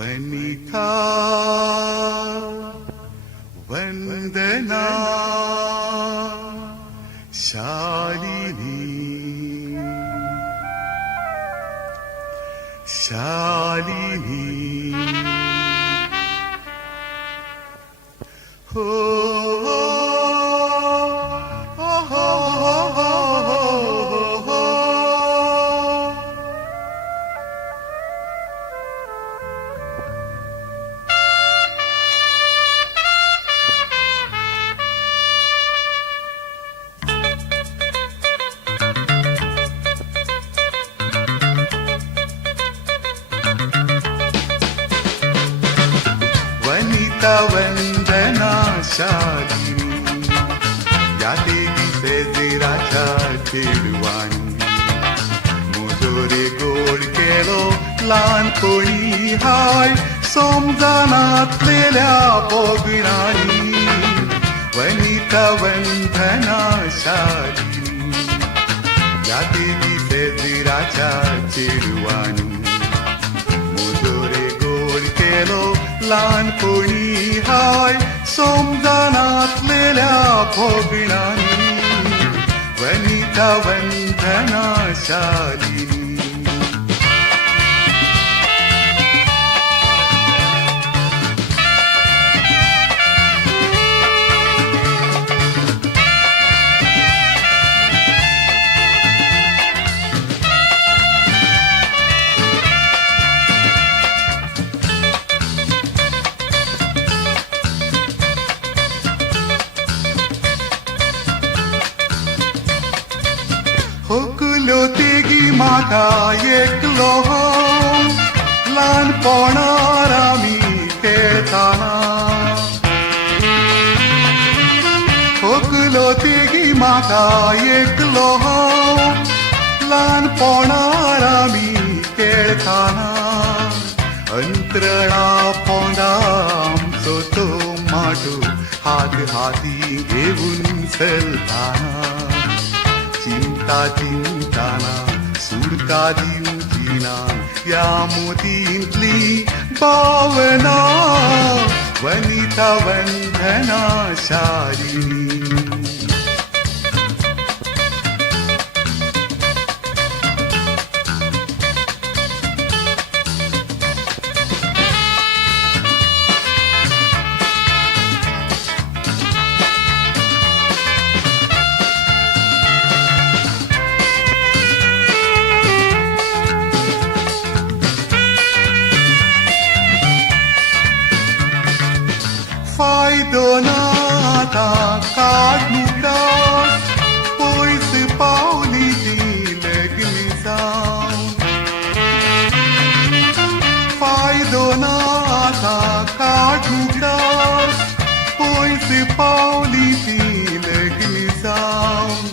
वनिता वंदना शालिनी शालिनी हो वनिता वंदना शालिनी या देवी फेजिराच्या खेळवाणी मुजोरे गोड केलो ल्हानपणी हाय समजानातलेल्या बोगणांनी वनिता वंदना शालिनी या देवी फेजिराच्या खेळवाणी मुजोरे गोड केलो ल्हानपणी हाय समजानातलेल्या भोगणांनी वनिता वंदना शालिनी हुकलो तिगी म्हाका एकलो ल्हानपणांत आमी खेळटाना हुकलो तिगी म्हाका एकलो ल्हानपणांत आमी खेळटाना अंतरणा पोंदा आमचो तो माटो हात हाती घेवन चलताना चिंता चिंताना सुटका दिवची ना या मोतींतली भावना वनिता वंदना शालिनी फायदो नाता काढूडास पयस पावली ती लग्न जावन फायदो नाता काढूडास पयस पावली ती लग्न जावन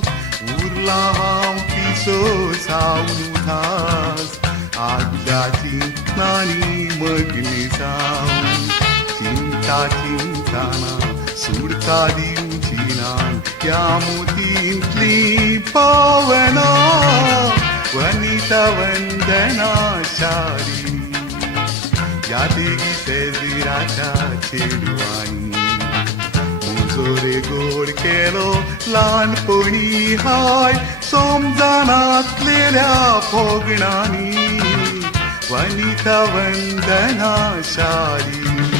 उरला हांव पिसो जावन उदास आदल्या चिंतनांनी मग्न जावन चिंता चिंताना सुटका दिवची ना या मोतींतली भावना वनिता वंदना शालिनी या देगी फेजिराच्या खेळवाणी मुजोरे गोड केलो ल्हानपणी हाय समजानातलेल्या भोगणांनी वनिता वंदना शालिनी